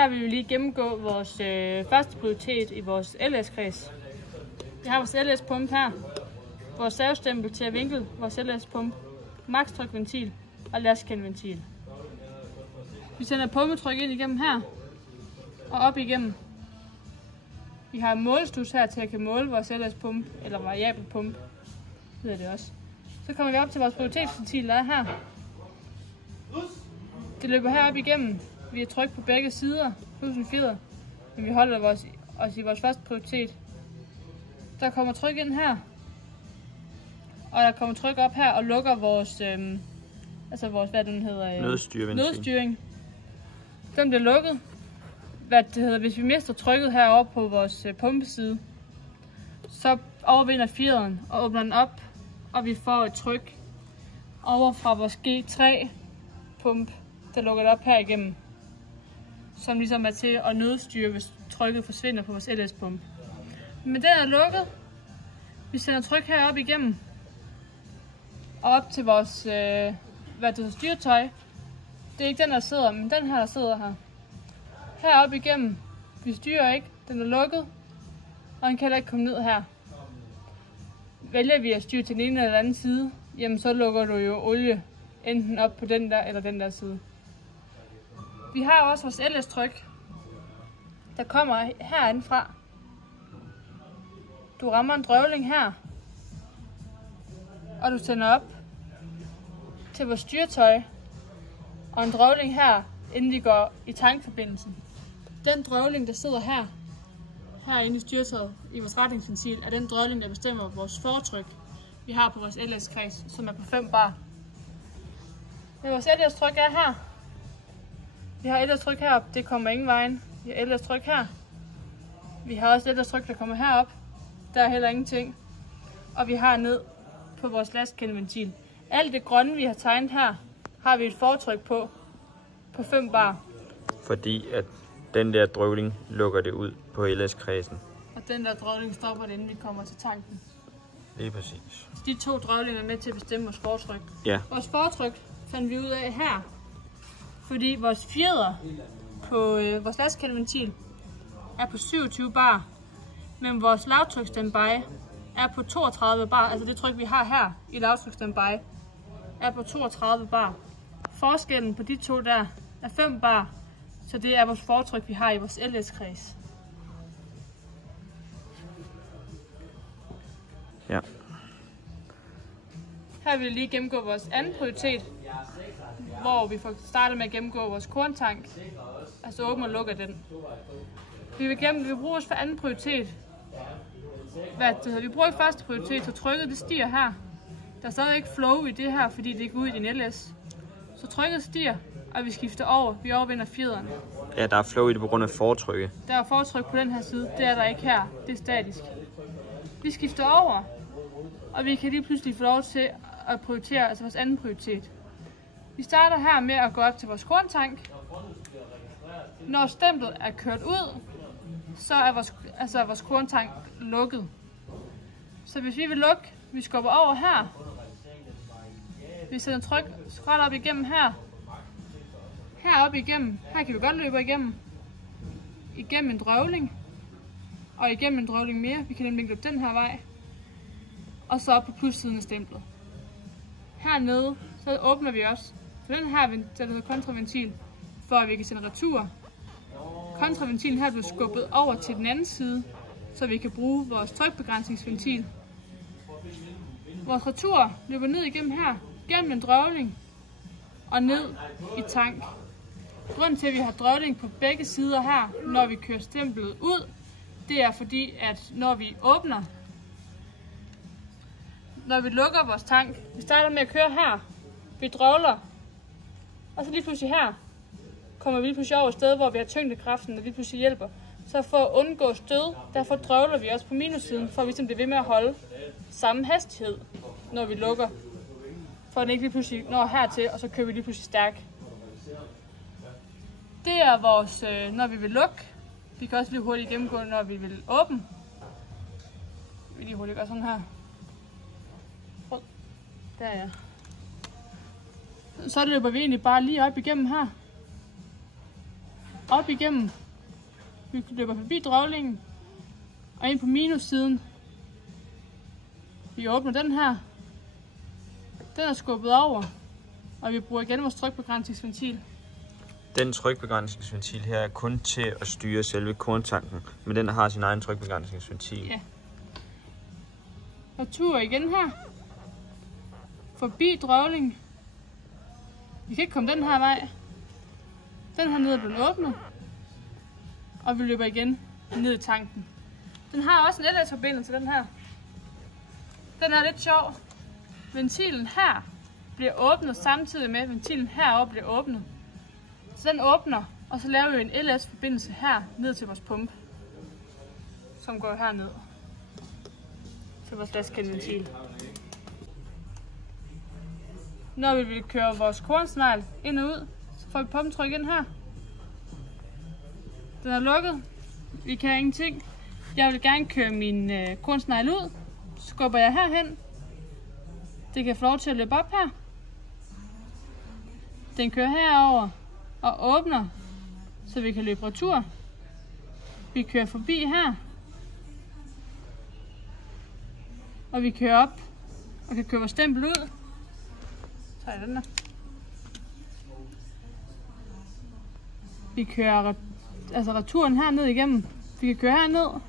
Her vil vi lige gennemgå vores første prioritet i vores LS-kreds. Vi har vores LS-pumpe her, vores savstempel til at vinkle vores LS-pumpe, makstrykventil og lastkenventil. Vi sender pumpetryk ind igennem her og op igennem. Vi har en målestus her til at kan måle vores LS-pumpe, eller variabel pumpe, hedder det også. Så kommer vi op til vores prioritetsventil, der er her. Det løber herop igennem. Vi har tryk på begge sider, plus en fjeder, men vi holder os i vores første prioritet. Der kommer tryk ind her, og der kommer tryk op her og lukker vores, hvad den hedder, nødstyring. Den bliver lukket. Hvis vi mister trykket heroppe på vores pumpeside, så overvinder fjederen og åbner den op, og vi får et tryk over fra vores G3 pump, der lukker det op her igennem, som ligesom er til at nødstyre, hvis trykket forsvinder på vores LS-pumpe. Men den er lukket. Vi sender tryk herop igennem og op til vores styretøj. Det er ikke den, der sidder, men den her, der sidder her. Herop igennem. Vi styrer ikke. Den er lukket, og den kan heller ikke komme ned her. Vælger vi at styre til den ene eller anden side, jamen så lukker du jo olie enten op på den der eller den der side. Vi har også vores LS-tryk, der kommer herindefra. Du rammer en drøvling her, og du tænder op til vores styretøj, og en drøvling her, inden vi går i tankforbindelsen. Den drøvling, der sidder herinde i styretøjet, i vores retningsventil, er den drøvling, der bestemmer vores fortryk, vi har på vores LS-kreds, som er på 5 bar. Men vores LS-tryk er her. Vi har LS-tryk heroppe, det kommer ingen vejen. Vi har LS-tryk her. Vi har også LS-tryk, der kommer herop. Der er heller ingenting. Og vi har ned på vores lastkendeventil. Alt det grønne, vi har tegnet her, har vi et fortryk på 5 bar. Fordi at den der drøvling lukker det ud på LS-kredsen. Og den der drøvling stopper det, inden vi kommer til tanken. Det er præcis. Så de 2 drøvlinger er med til at bestemme vores fortryk. Ja. Vores fortryk fandt vi ud af her. Fordi vores fjeder på vores lastkendeventil er på 27 bar. Men vores lavtryk-standby er på 32 bar. Altså det tryk, vi har her i lavtryk-standby, er på 32 bar. Forskellen på de 2 der er 5 bar. Så det er vores fortryk, vi har i vores LS-kreds. Ja. Her vil vi lige gennemgå vores anden prioritet, hvor vi får startet med at gennemgå vores korntank. Altså åbne og lukke den. Vi vil bruge vores for anden prioritet. Vi bruger i første prioritet, så trykket det stiger her. Der er stadig ikke flow i det her, fordi det går ud i din LS. Så trykket stiger, og vi skifter over. Vi overvinder fjederne. Ja, der er flow i det på grund af fortrykket. Der er fortryk på den her side. Det er der ikke her. Det er statisk. Vi skifter over, og vi kan lige pludselig få lov til at prioritere, altså vores anden prioritet. Vi starter her med at gå op til vores korntank. Når stemplet er kørt ud, så er vores korntank lukket. Så hvis vi vil lukke, vi skubber over her. Vi sender tryk skråt op igennem her. Heroppe igennem. Her kan vi godt løbe igennem. Igennem en drøvling. Og igennem en drøvling mere. Vi kan nemlig løbe den her vej. Og så op på plussiden af stemplet. Hernede, så åbner vi også for den her, der hedder kontraventil, for at vi kan sende retur. Kontraventilen her bliver skubbet over til den anden side, så vi kan bruge vores trykbegrænsningsventil. Vores retur løber ned igennem her, gennem en drøvling og ned i tank. Grunden til, at vi har drøvling på begge sider her, når vi kører stemplet ud, det er fordi, at når vi åbner, når vi lukker vores tank, vi starter med at køre her, vi drøvler, og så lige pludselig her, kommer vi lige pludselig over et sted, hvor vi har tyngdekraften, der lige pludselig hjælper. Så for at undgå stød, derfor drøvler vi også på minussiden, for at vi bliver ved med at holde samme hastighed, når vi lukker. For at den ikke lige pludselig når hertil, og så kører vi lige pludselig stærk. Det er vores, når vi vil lukke. Vi kan også lige hurtigt gennemgå, når vi vil åbne. Vi lige hurtigt gøre sådan her. Der er jeg. Så løber vi egentlig bare lige op igennem her. op igennem. Vi løber forbi drøvlingen og ind på minussiden. Vi åbner den her. Den er skubbet over, og vi bruger igen vores trykbegrænsningsventil. Den trykbegrænsningsventil her er kun til at styre selve korntanken, men den har sin egen trykbegrænsningsventil. Ja. Retur igen her. Forbi drøvling. Vi kan ikke komme den her vej. Den her nede er blevet åbnet. Og vi løber igen ned i tanken. Den har også en LS-forbindelse, den her. Den er lidt sjov. Ventilen her bliver åbnet samtidig med, at ventilen heroppe bliver åbnet. Så den åbner, og så laver vi en LS-forbindelse her ned til vores pumpe, som går herned til vores daskændeventil. Når vi vil køre vores kornsnegl ind og ud, så får vi pumpetryk ind her. Den er lukket. Vi kan ingenting. Jeg vil gerne køre min kornsnegl ud. Så skubber jeg herhen. Det kan få lov til at løbe op her. Den kører herover og åbner, så vi kan løbe retur. Vi kører forbi her. Og vi kører op og kan køre vores stempel ud. Så tager jeg den der. Vi kører returen her ned igennem. Vi kan køre herned.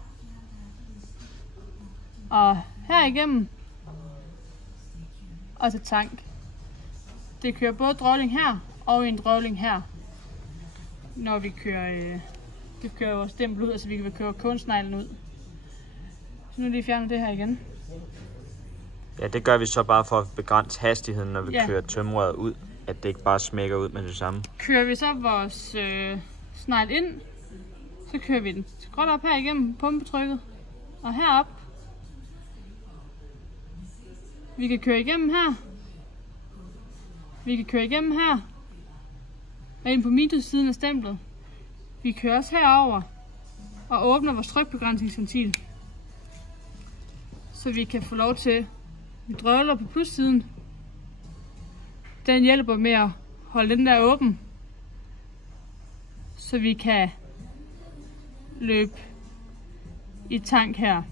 Og her igennem. Og til tank. Det kører både drøvling her og en drøvling her. Når vi kører vores stempel ud, altså vi kan køre kornsneglen ud. Så nu lige fjerner det her igen. Ja, det gør vi så bare for at begrænse hastigheden, når vi kører tømrøret ud. At det ikke bare smækker ud med det samme. Kører vi så vores snegl ind, så kører vi den skråt op her igennem pumpetrykket. Og herop. Vi kan køre igennem her. Vi kan køre igennem her. Og ind på minussiden af stemplet. Vi kører også herover og åbner vores trykbegrænsningsventil. Så vi kan få lov til, vi drøvler på plussiden. Den hjælper med at holde den der åben. Så vi kan løbe i tank her.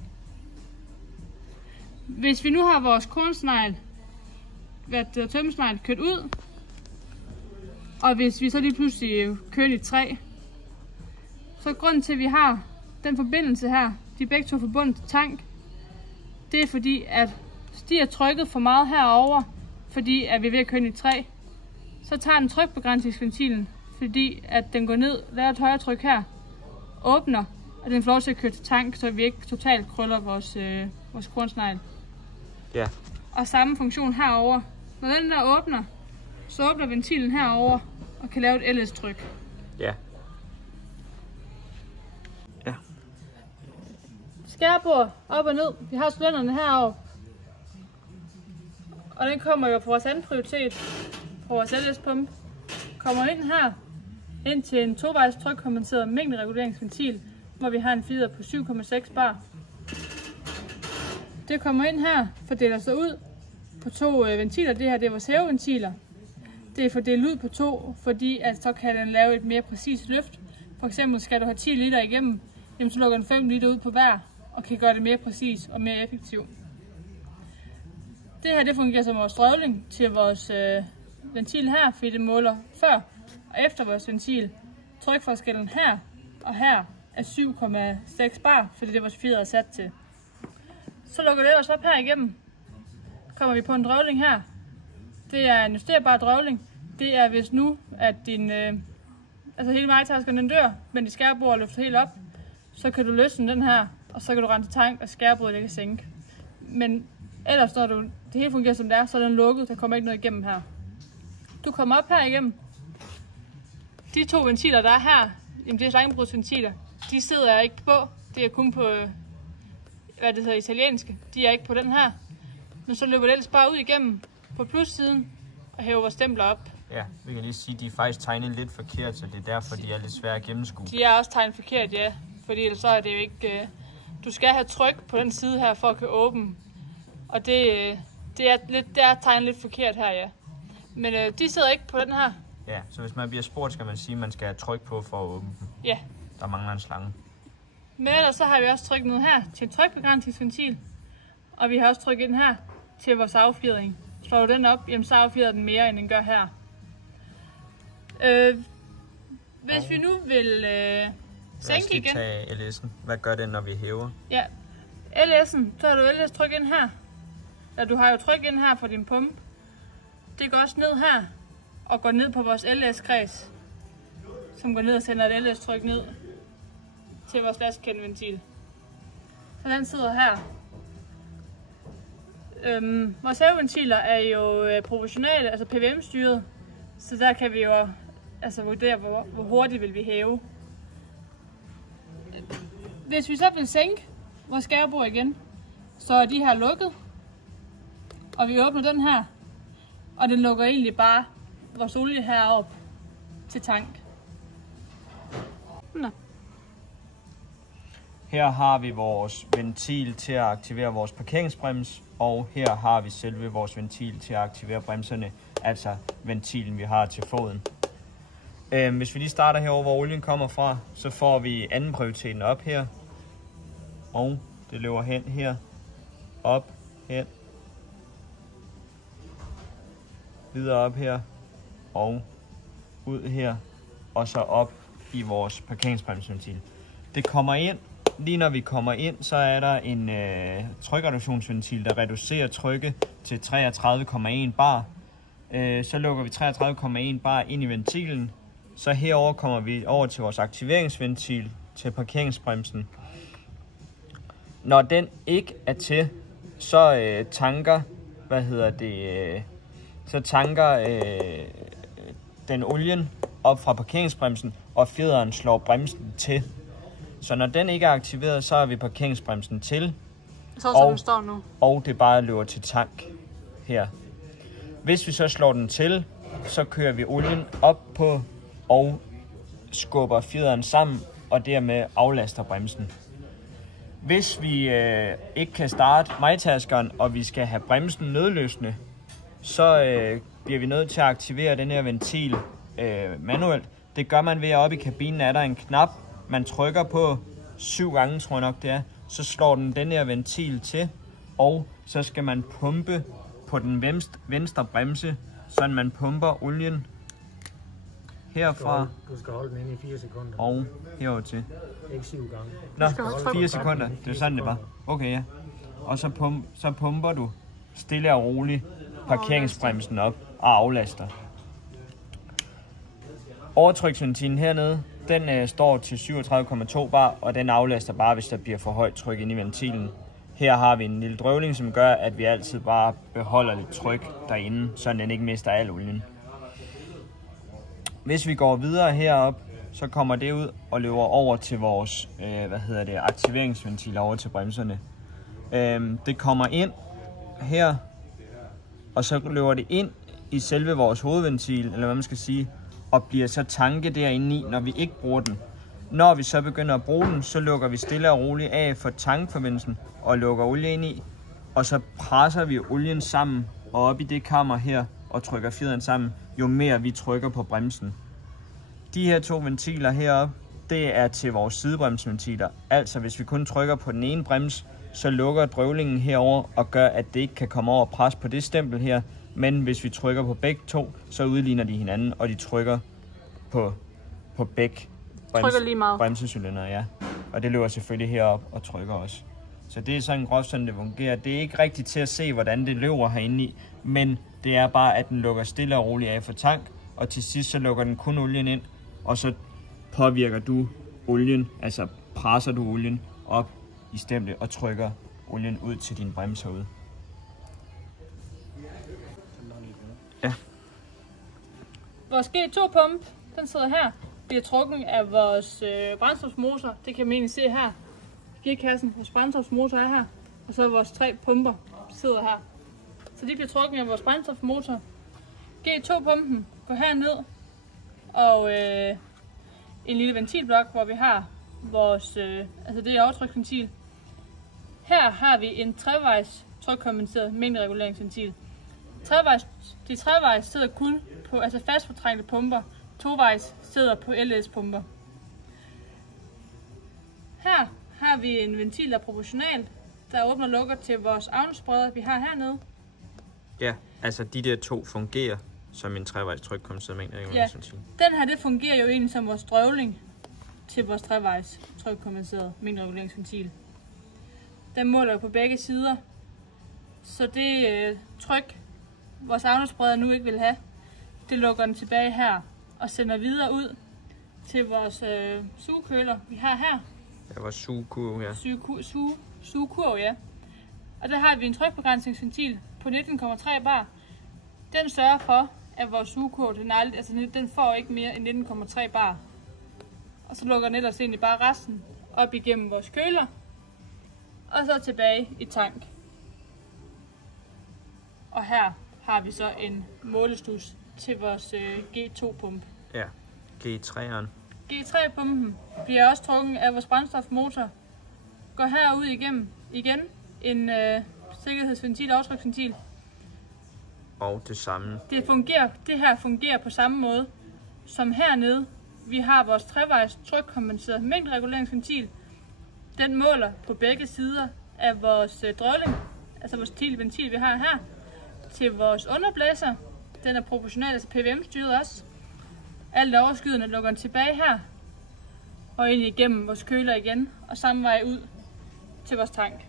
Hvis vi nu har vores kornsnegl, tømmesnegl kørt ud, og hvis vi så lige pludselig kører i træ, så grunden til, at vi har den forbindelse her, de er begge to forbundet til tank, det er fordi, at stiger trykket for meget herover, fordi at vi er ved at køre i træ, så tager den trykbegrænsningsventilen, fordi at den går ned, laver et højere tryk her, åbner, og den får lov til at køre til tank, så vi ikke totalt krøller vores kornsnegl. Ja. Og samme funktion herover. Når den der åbner, så åbner ventilen herover og kan lave et LS-tryk. Ja. Ja. Skærebord op og ned. Vi har cylinderne heroppe. Og den kommer jo på vores anden prioritet, på vores LS-pumpe. Kommer ind her, ind til en tovejs trykkompenseret mængdereguleringsventil, hvor vi har en feeder på 7,6 bar. Det kommer ind her, fordeler sig ud på to ventiler. Det her det er vores hæveventiler. Det er fordelt ud på to, fordi at så kan den lave et mere præcist løft. For eksempel skal du have 10 liter igennem, jamen så lukker den 5 liter ud på hver, og kan gøre det mere præcis og mere effektivt. Det her det fungerer som vores drøvling til vores ventil her, fordi det måler før og efter vores ventil. Trykforskellen her og her er 7,6 bar, fordi det vores fjeder er sat til. Så lukker det ellers op her igennem. Kommer vi på en drøvling her. Det er en justerbar drøvling. Det er hvis nu, at din, hele majtaskeren den dør, men dit skærebord løfter helt op, så kan du løsne den her, og så kan du rense tank, og skærebordet ikke kan sænke. Men ellers, når det hele fungerer som det er, så er den lukket. Der kommer ikke noget igennem her. Du kommer op her igennem. De to ventiler, der er her, det er slangebrudsventiler. De sidder jeg ikke på. Det er kun på, hvad det hedder, italienske. De er ikke på den her. Men så løber det ellers bare ud igennem på plussiden og hæver vores stempler op. Ja, vi kan lige sige, at de er faktisk tegnet lidt forkert, så det er derfor, de er lidt svære at gennemskue. De er også tegnet forkert, ja. Fordi ellers så er det jo ikke... Du skal have tryk på den side her, for at kunne åbne. Og det er tegnet lidt forkert her, ja. Men de sidder ikke på den her. Ja, så hvis man bliver spurgt, skal man sige, at man skal have tryk på for at åbne den. Ja. Der mangler en slange. Men ellers så har vi også trykket ned her til en trykbegrænsningsventil. Og vi har også trykket ind her til vores affjedring. Slår du den op, jamen så affjeder den mere, end den gør her. Hvis vi nu vil sænke igen. Lad os lige tage LS'en. Hvad gør det, når vi hæver? Ja, LS'en, så har du ellers tryk ind her. Ja, du har jo tryk ind her for din pumpe. Det går også ned her og går ned på vores LS-kreds, som går ned og sender et LS-tryk ned til vores laskekendeventil. Så den sidder her. Vores hæveventiler er jo proportionale, altså PWM-styret, så der kan vi jo altså vurdere, hvor hurtigt vil vi hæve. Hvis vi så vil sænke vores skærebord igen, så er de her lukket, og vi åbner den her, og den lukker egentlig bare vores olie herop til tank. Nå. Her har vi vores ventil til at aktivere vores parkeringsbrems, og her har vi selve vores ventil til at aktivere bremserne, altså ventilen vi har til foden. Hvis vi lige starter herovre, hvor olien kommer fra, så får vi anden prioriteten op her, og det løber hen her, op, hen, videre op her, og ud her, og så op i vores parkeringsbremsventil. Det kommer ind. Lige når vi kommer ind, så er der en trykreduktionsventil, der reducerer trykket til 33,1 bar. Så lukker vi 33,1 bar ind i ventilen. Så herover kommer vi over til vores aktiveringsventil til parkeringsbremsen. Når den ikke er til, så tanker, den olien op fra parkeringsbremsen, og fjederen slår bremsen til. Så når den ikke er aktiveret, så har vi parkeringsbremsen til, som den står nu. Og det bare løber til tank her. Hvis vi så slår den til, så kører vi olien op på og skubber fjederen sammen, og dermed aflaster bremsen. Hvis vi ikke kan starte majtaskeren, og vi skal have bremsen nødløsende, så bliver vi nødt til at aktivere den her ventil manuelt. Det gør man ved, at oppe i kabinen er der en knap, man trykker på 7 gange, tror jeg nok det er. Så slår den her ventil til, og så skal man pumpe på den venstre bremse, så man pumper olien herfra. Du skal holde den inde i 4 sekunder. Og herover til. Ikke 7 gange. Nå, 4 sekunder. Det er sådan det var. Okay, ja. Og så pumper du stille og roligt parkeringsbremsen op og aflaster. Overtryksventilen hernede, den står til 37,2 bar, og den aflaster bare, hvis der bliver for højt tryk inde i ventilen. Her har vi en lille drøvling, som gør, at vi altid bare beholder lidt tryk derinde, så den ikke mister al olien. Hvis vi går videre herop, så kommer det ud og løber over til vores aktiveringsventil over til bremserne. Det kommer ind her, og så løber det ind i selve vores hovedventil, eller hvad man skal sige, og bliver så tanket derinde i, når vi ikke bruger den. Når vi så begynder at bruge den, så lukker vi stille og roligt af for tankforbindelsen og lukker olie ind i, og så presser vi olien sammen og op i det kammer her og trykker fjederen sammen, jo mere vi trykker på bremsen. De her 2 ventiler heroppe, det er til vores sidebremsventiler. Altså hvis vi kun trykker på den ene brems, så lukker drøvlingen herover og gør, at det ikke kan komme over pres på det stempel her. Men hvis vi trykker på begge 2, så udligner de hinanden, og de trykker på begge bremsecylinder, ja. Og det løber selvfølgelig herop og trykker også. Så det er sådan groft, sådan det fungerer. Det er ikke rigtigt til at se, hvordan det løber herinde i, men det er bare, at den lukker stille og roligt af for tank, og til sidst så lukker den kun olien ind, og så påvirker du olien, altså presser du olien op i stemplet og trykker olien ud til din brems herude. Ja. Vores G2-pump, den sidder her, bliver trukket af vores brændstofsmotor. Det kan man egentlig se her. Gearkassen, vores brændstofsmotor er her, og så vores 3 pumper sidder her. Så de bliver trukket af vores brændstofsmotor. G2-pumpen går herned, og en lille ventilblok, hvor vi har vores, det er De trevejs sidder kun på fastfortrængte pumper. Tovejs sidder på LS-pumper. Her har vi en ventil, der er proportional, der åbner og lukker til vores avnsbreder, vi har hernede. Ja, altså de der to fungerer som en trevejs trykkondenseret mængdereguleringsventil. Ja, den her det fungerer jo egentlig som vores drøvling til vores trevejs trykkondenseret mængdereguleringsventil. Den måler jo på begge sider, så det tryk, vores avnsbreder nu ikke vil have, det lukker den tilbage her og sender videre ud til vores sugekøler, vi har her. Ja, vores sugekurv, ja. Sugekurv, ja. Og der har vi en trykbegrænsningsventil på 19,3 bar. Den sørger for, at vores sugekurv, den får ikke mere end 19,3 bar. Og så lukker den ellers egentlig bare resten op igennem vores køler. Og så tilbage i tank. Og her har vi så en målestus til vores G2-pumpe. Ja, G3'eren. G3-pumpen bliver også trukket af vores brændstofmotor. Går herud igennem igen en sikkerhedsventil, aftryksventil. Og det samme. Det her fungerer på samme måde som hernede. Vi har vores trevejs trykkompenseret mængdereguleringsventil. Den måler på begge sider af vores drøvling, altså vores ventil, vi har her, til vores underblæser. Den er proportional, altså PWM-styret også. Alt overskydende lukker den tilbage her og ind igennem vores køler igen, og samme vej ud til vores tank.